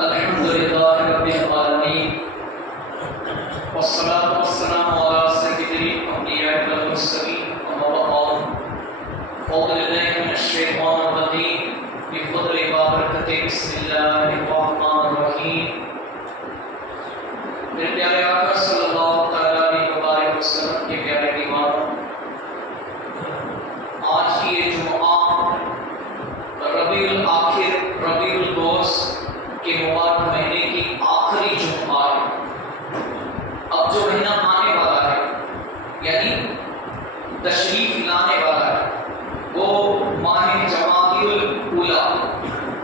الحمد لله رب العالمين والصلاة والسلام على سيد الأنبياء والمرسلين أما بعد أعوذ بالله من الشيطان الرجيم بفضل وبركته بسم الله الرحمن الرحيم میرے پیارے آقا صلی اللہ تعالیٰ علیہ وسلم کے پیارے دیوانوں، آج کی یہ جمعہ ربیع الآخر ربیع الاوسط کے مبارک مہینے کی آخری جمعہ ہے۔ اب جو مہینہ آنے والا ہے یعنی تشریف لانے والا ہے وہ ماہ جمادی الاولیٰ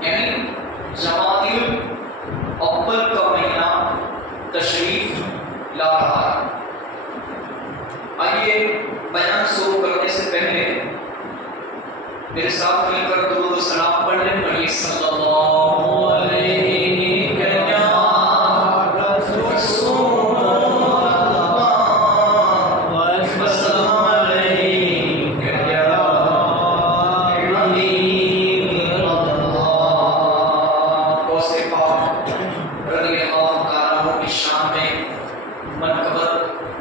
یعنی جمادی الاول کا مہینہ تشریف لا رہا ہے۔ آئیے بیان شروع کرنے سے پہلے میرے ساتھ مل کر درود و سلام پڑھ لیں۔ پڑھیے صلی اللہ علیہ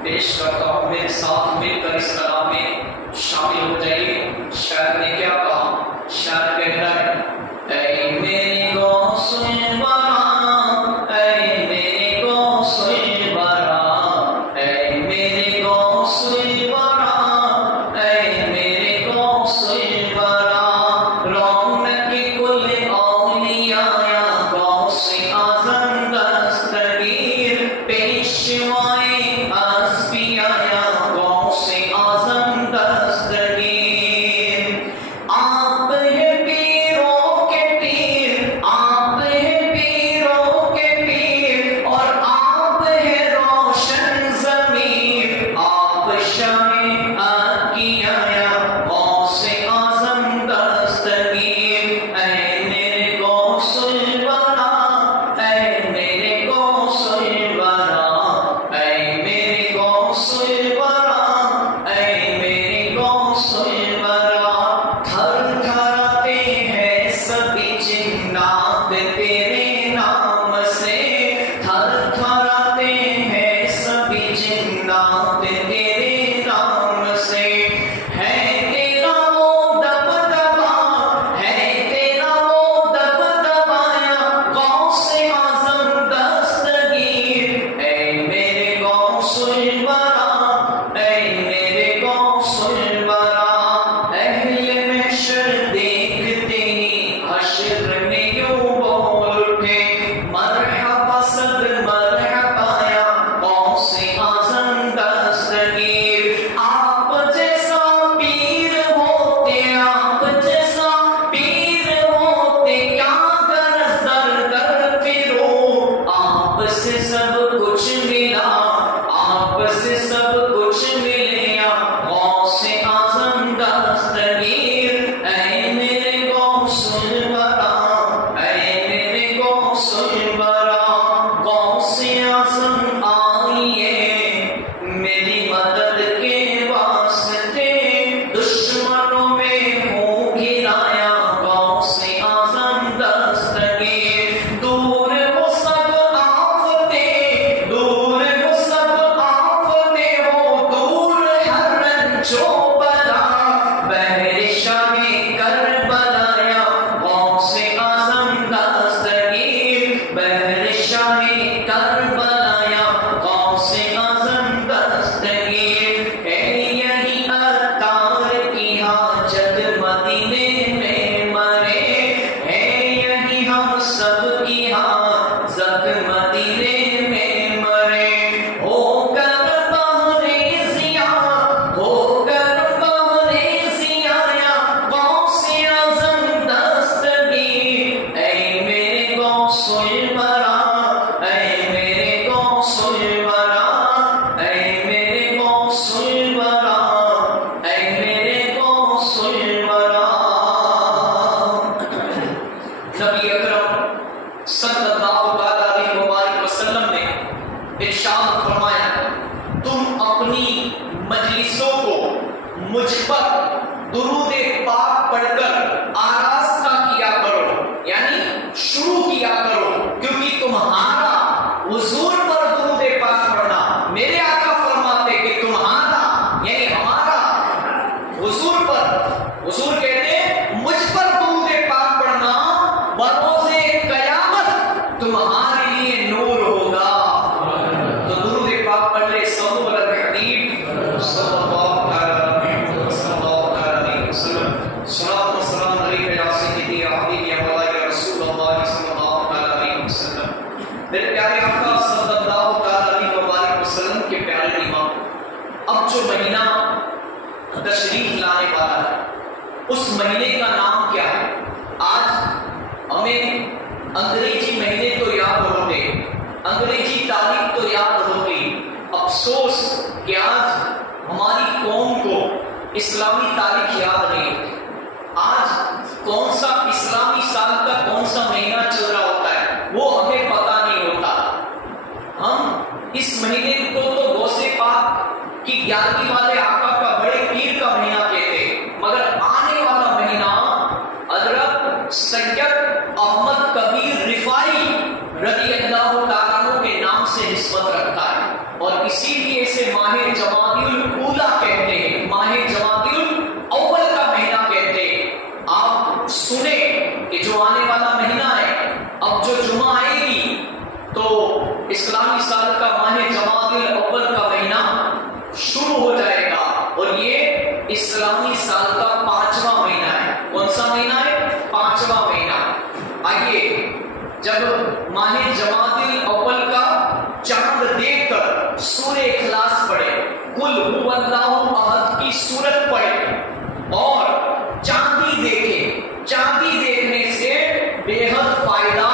پیش کرتا ہوں، میرے ساتھ مل کر اس کلام میں شامل ہو جائیے۔ شاعر نے کیا کہا؟ شاعر کہتا ہے اے میرے غوث الورا، اے میرے غوث الورا، اے میرے غوث الورا، اے میرے غوث الورا، رونق کل اولیاء یا غوث اعظم دستگیر، پیشوائے مجھ پر درود پاک پڑھ کر آراستہ کیا کرو، یعنی شروع کیا کرو، کیونکہ بروز قیامت تمہارے لیے نور ہوگا۔ تو درود پاک پڑھ لے، صلو علی الحبیب صلی اللہ علیہ وسلم۔ صلاۃ و سلام علیک یا سیدی یا حبیبی یا مولا یا رسول اللہ صلی اللہ علیہ وسلم۔ میرے پیارے آقا صلی اللہ علیہ وآلہ وسلم کے پیارے امام، اب جو مہینہ تشریف لانے والا ہے اس مہینے کا نام کیا ہے؟ آج ہمیں انگریزی مہینے تو یاد ہوتے، انگریزی تاریخ تو یاد ہوتی، افسوس کہ آج ہماری قوم کو اسلامی تاریخ یاد نہیں ہوتی۔ آج کون سا اسلامی سال کا کون سا مہینہ چل رہا ہوتا ہے وہ ہمیں پتہ نہیں ہوتا۔ ہم اس مہینے کو تو غوث پاک کی 11ویں والے آقا کا بڑے پیر کا مہینہ کہتے ہیں، مگر آنے والا مہینہ حضرت سید احمد کبیر رفاعی رضی اللہ تعالیٰ عنہ کے نام سے نسبت رکھتا ہے، اور اسی لیے اسے ماہ جمادی الاولیٰ کہتے ہیں، ماہ جمادی الاول کا مہینہ کہتے ہیں۔ آپ سنیں کہ جو آنے والا مہینہ ہے، اب جو جمعہ آئے گی تو اسلامی سال کا ماہ جمادی الاول کا مہینہ شروع ہو جائے گا، اور یہ اسلامی سال کا 5واں مہینہ ہے۔ کون سا مہینہ ہے؟ 5واں مہینہ۔ آئیے جب ماہ جمادی الاول کا چاند دیکھ کر سورہ اخلاص پڑھے، قل هو اللہ احد کی سورت پڑھے اور چاندی دیکھیں، چاندی دیکھنے سے بے حد فائدہ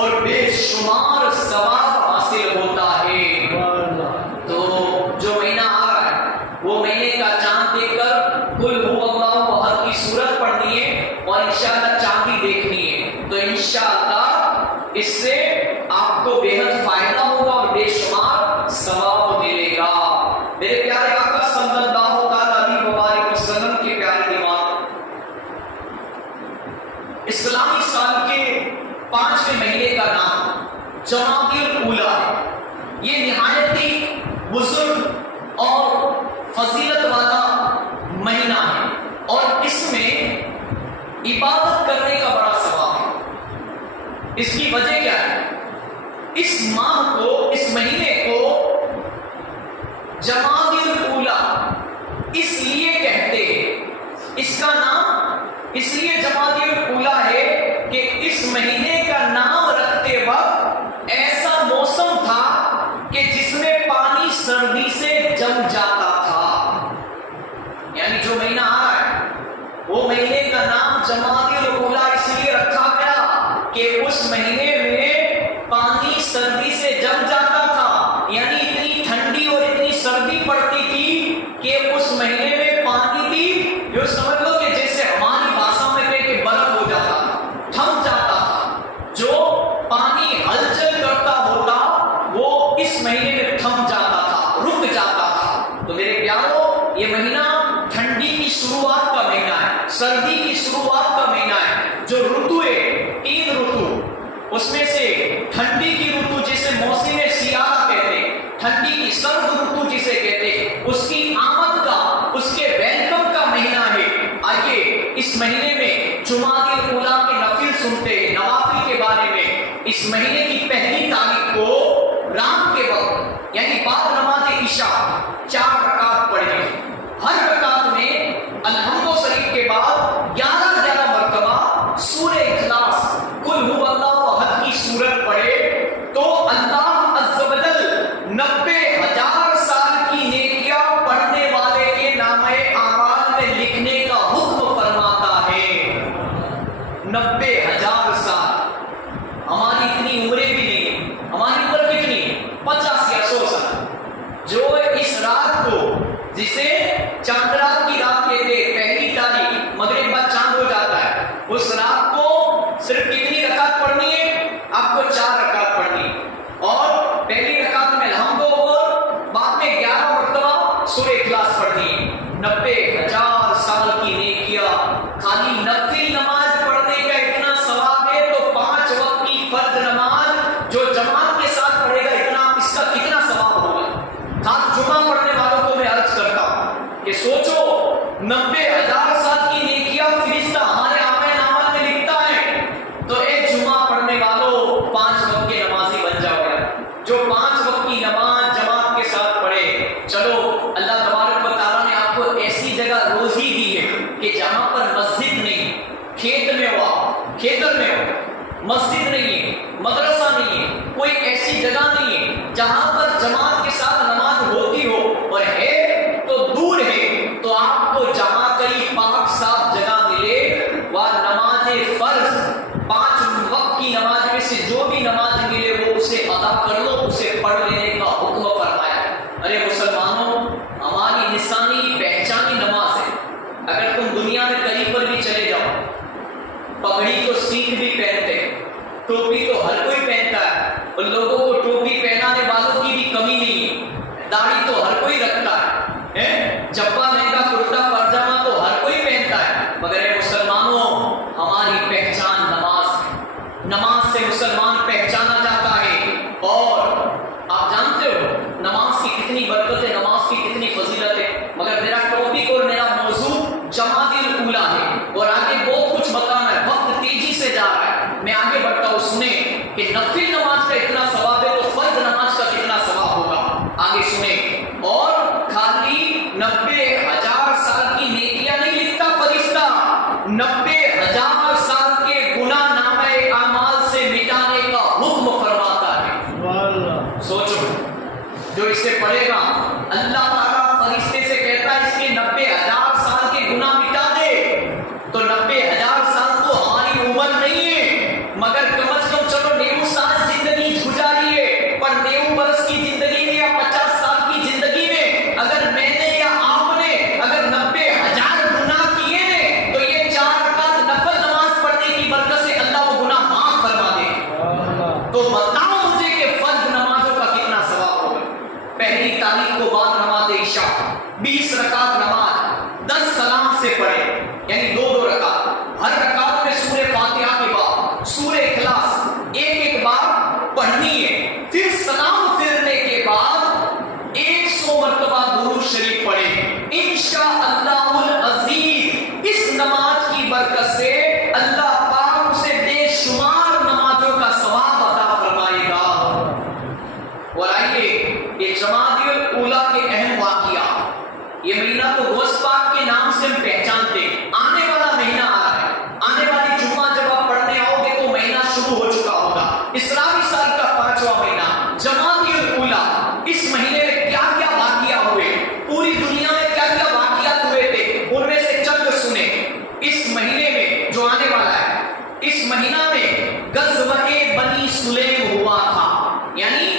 اور بے شمار ثواب حاصل ہوتا ہے۔ تو جو مہینہ آ رہا ہے وہ مہینے کا چاند دیکھ کر قل هو اللہ احد کی سورت پڑھنی ہے اور انشاءاللہ چاندی دیکھنی ہے، تو انشاءاللہ اس سے آپ کو بے حد فائدہ ہوگا اور بے شمار ثواب ملے گا۔ میرے پیارے آقا صلی اللہ علیہ وآلہ وسلم کے پیارے دیوان، اسلامی سال کے 5ویں مہینے کا نام جمادی الاولیٰ ہے۔ یہ نہایت ہی بزرگ اور فضیلت والا مہینہ ہے، اور اس میں عبادت کرنے کا بڑا ثواب ہے۔ اس کی وجہ کیا ہے؟ اس ماہ کو، اس مہینے کو جمادی الاولیٰ اس لیے کہتے ہیں، اس کا نام اس لیے جمادی الاولیٰ ہے کہ اس مہینے کا نام رکھتے وقت ایسا موسم تھا کہ جس میں پانی سردی سے جم جاتا تھا۔ یعنی جو مہینہ آ رہا ہے وہ مہینے کا نام جمادی الاولیٰ اس لیے رکھا گیا کہ اس مہینے میں پانی سردی سے جم جاتا تھا، یعنی اتنی ٹھنڈی اور اتنی سردی پڑتی تھی کہ اس مہینے میں پانی بھی جو سمجھ لو کہ جیسے ہماری بھاشا میں کہے کہ برف ہو جاتا تھا، تھم جاتا تھا۔ جو پانی ہلچل کرتا ہوتا وہ اس مہینے میں تھم جاتا تھا، رک جاتا تھا۔ تو میرے پیارو، یہ مہینہ ٹھنڈی کی شروعات کا مہینہ ہے، سردی کی شروعات کا مہینہ ہے۔ جو رتو ہے، 3 رتو، اس میں سے ٹھنڈی کی رتو جسے موسم سیاہ کہتے ہیں، ٹھنڈی کی سرد رتو جسے کہتے ہیں، اس کی آمد کا، اس کے ویلکم کا مہینہ ہے۔ آئیے اس مہینے میں جمادی الاولیٰ کے نفل سنتے ہیں، نوافل کے بارے میں۔ اس مہینے کی پہلی تاریخ کو رات کے وقت یعنی بعد نماز عشاء 4 رکعت پڑھیں، ہر رکعت میں الحمد شریف کے بعد 11 مرتبہ سورہ اخلاص قل هو اللہ احد کی سورت پڑھے، تو اللہ عز و جل 90,000 سال کی نیکیاں پڑھنے والے کے نامہ اعمال میں لکھنے کا حکم فرماتا ہے۔ 90,000 سال، ہماری اتنی عمریں بھی نہیں، ہماری عمر کتنی؟ 50 یا 100 سال۔ جو اس رات کو، جسے چاند رات کی رات کہتے ہیں، پہلی تاریخ مغرب بعد چاند ہو جاتا ہے، اس رات کو صرف کتنی رکعت پڑھنی ہے؟ آپ کو 4 رکعت پڑھنی ہے، اور پہلی رکعت میں الحمد اور بعد میں 11 مرتبہ سورہ اخلاص پڑھنی ہے۔ 90,000 سال کی نیکیاں، خالی نفل نماز پڑھنے کا اتنا ثواب ہے، تو 5 وقت کی فرض نماز جو جماعت کے ساتھ پڑھے گا، اس کا کتنا ثواب ہوگا۔ خاص جمعہ پڑھنے والوں کو میں عرض کرتا ہوں کہ سوچو 90,000 سال کی نیکیاں فرشتہ ہمارے آمال نامہ میں لکھتا ہے، تو ایک جو بھی نماز ملے وہ اسے ادا کر لو، اسے پڑھ لینے کا حکم فرمایا۔ ارے مسلمانوں، ہماری نشانی پہچانی نماز ہے۔ اگر تم دنیا میں کہیں پر بھی چلے جاؤ، پگڑی تو سکھ بھی پہنتے، ٹوپی تو ہر کوئی پہنتا ہے، ان لوگوں کو ٹوپی پہنانے والوں کی بھی کمی نہیں ہے، داڑھی تو ہر کوئی رکھتا ہے، جبا لہنگا کرتا پاجامہ تو ہر کوئی پہنتا ہے، مگر اے مسلمانوں، ہماری پہچان نماز ہے۔ نماز سے مسلمان پہچانا جاتا ہے، اور آپ جانتے ہو نماز کی کتنی برکت ہے، نماز کی کتنی فضیلت ہے، مگر میرا ٹاپک اور میرا موضوع جمادی الاولیٰ ہے، اور آگے بہت کچھ بتانا ہے، وقت تیزی سے جا رہا ہے، میں آگے بڑھتا ہوں۔ سنیں کہ نفل نماز کا اتنا ثواب ہے تو فرض نماز کا کتنا ثواب ہوگا، آگے سنیں۔ اور خالی 90,000 سال کی نیکیاں نہیں لکھتا فرشتہ، 90,000 سال کے گناہ نامہ اعمال سے مٹانے کا حکم فرماتا ہے۔ سوچو، جو اسے پڑھے گا اللہ تعالیٰ فرشتے سے کہتا ہے اس کے 90,000 سال کے گناہ مٹا دے، تو 90,000 سال تو ہماری عمر نہیں ہے، مگر کم از کم چلو 90 سال زندگی گزاری ہے، پر 90 برس کی زندگی میں یا 50 سال کی زندگی میں اگر میں نے یا آپ نے اگر 90,000 گناہ کیے ہیں تو یہ 4 رکعت نفل نماز پڑھنے کی برکت سے اللہ وہ گناہ معاف فرما دے۔ تو بتاؤ مجھے کہ فرض نمازوں کا کتنا ثواب ہوگا۔ پہلی تاریخ کو بعد نماز عشاء 20 رکعت نماز 10 سلام سے پڑھے، یعنی 2 رکعت، ہر رکعت میں سورہ فاتحہ کے بعد سورہ اخلاص ایک بار پڑھنی ہے، پھر سلام پھرنے کے بعد 100 مرتبہ درود شریف پڑھیں انشاءاللہ العزیز۔ اس نماز کی برکت سے اللہ پاک اسے بے شمار نمازوں کا ثواب عطا فرمائے گا۔ اور آئیے یہ جمادی الاولیٰ کے اہم واقعات، یہ مہینہ تو غوث پاک کے نام سے ہم پہچانتے، آنے والا مہینہ آ رہا ہے، آنے والی جمعہ جب آپ پڑھنے آؤ گے تو مہینہ شروع ہو چکا ہوگا، اسلامی سال کا 5واں مہینہ جمادی الاولیٰ۔ اس مہینے میں کیا کیا واقعہ ہوئے، پوری دنیا میں کیا کیا واقعات ہوئے تھے، ان میں سے چند سنیں۔ اس مہینے میں جو آنے والا ہے، اس مہینہ میں غزوہ بنی سلیم ہوا تھا، یعنی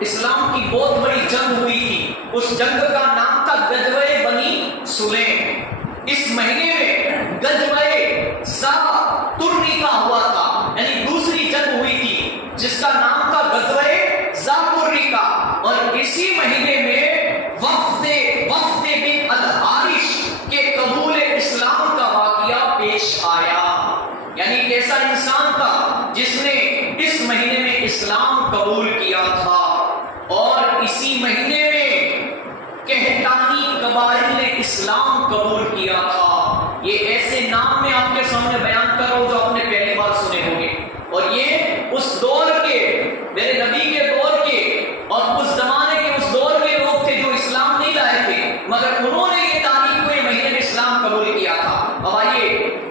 اسلام کی بہت بڑی جنگ ہوئی تھی، اس جنگ کا نام تھا غزوہ بنی سلیم۔ اس مہینے میں غزوہ ذاتُرِّقہ ہوا تھا، یعنی دوسری جنگ ہوئی تھی جس کا نام تھا غزوہ ذاتُرِّقہ، اور اسی مہینے میں وفد بن الحارث کے قبول اسلام کا واقعہ پیش آیا، یعنی ایسا انسان تھا جس نے اس مہینے میں اسلام قبول کیا تھا، اور اسی مہینے میں کہتانی قبائل نے اسلام قبول کیا تھا۔ یہ ایسے نام میں آپ کے سامنے بیان کر رہا ہوں جو آپ نے پہلی بار سنے ہوں گے، اور یہ اس دور کے، میرے نبی کے دور کے اور اس زمانے کے اس دور کے لوگ تھے جو اسلام نہیں لائے تھے، مگر انہوں نے یہ تاریخ کو یہ مہینے میں اسلام قبول کیا تھا۔ اب آئیے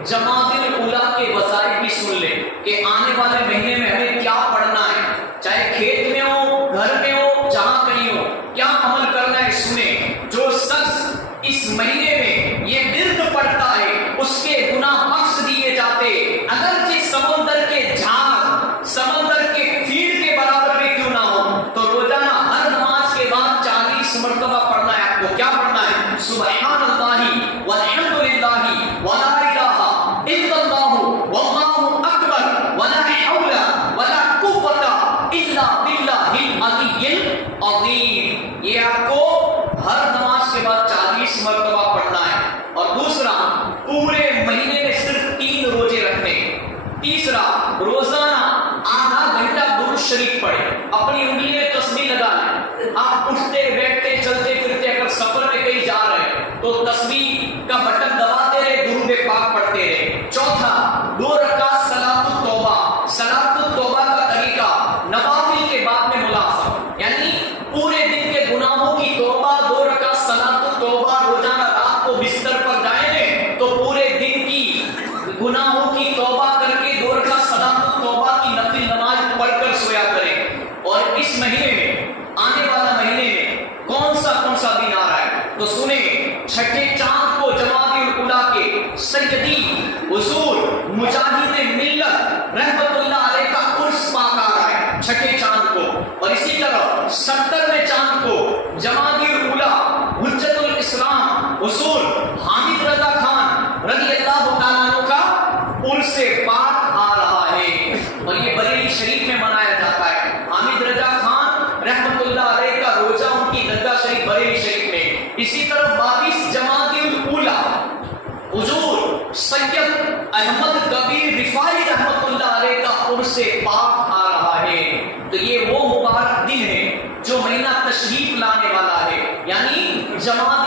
جمادی الاولیٰ کے وظائف بھی سن لیں کہ آنے والے مہینے میں ہمیں کیا پڑھنا ہے، چاہے کھیت میں ہو، گھر میں ہو، جہاں کہیں ہو، کیا عمل کرنا ہے۔ سنیں، جو شخص اس مہینے میں یہ ورد پڑھتا ہے اس کے گناہ بخش دیے جاتے، اگرچہ سمندر کے جھاگ، سمندر کے فیل کے برابر بھی کیوں نہ ہو، تو روزانہ ہر نماز کے بعد 40 مرتبہ پڑھنا ہے۔ آپ کو کیا پڑھنا ہے؟ سبحان اللہ والحمد للہ ولا الہ الا اللہ واللہ اکبر ولا حول چھٹے چاند کو، اور اسی طرح 70ویں چاند کو جمادی الاولیٰ حجت الاسلام حضور حامد رضا خان رضی اللہ تعالیٰ عنہ کا عرس پاک آ رہا ہے، اور یہ بریلی شریف میں منایا جاتا ہے۔ حامد رضا خان رحمت اللہ علیہ کا روزہ ان کی درگاہ شریف بریلی شریف میں۔ اسی طرح 22 جمادی الاولیٰ حضور سید احمد کبیر رفاعی رحمت اللہ علیہ کا عرس پاک آ رہا ہے۔ تو یہ وہ مبارک دن ہے جو مہینہ تشریف لانے والا ہے، یعنی جمادی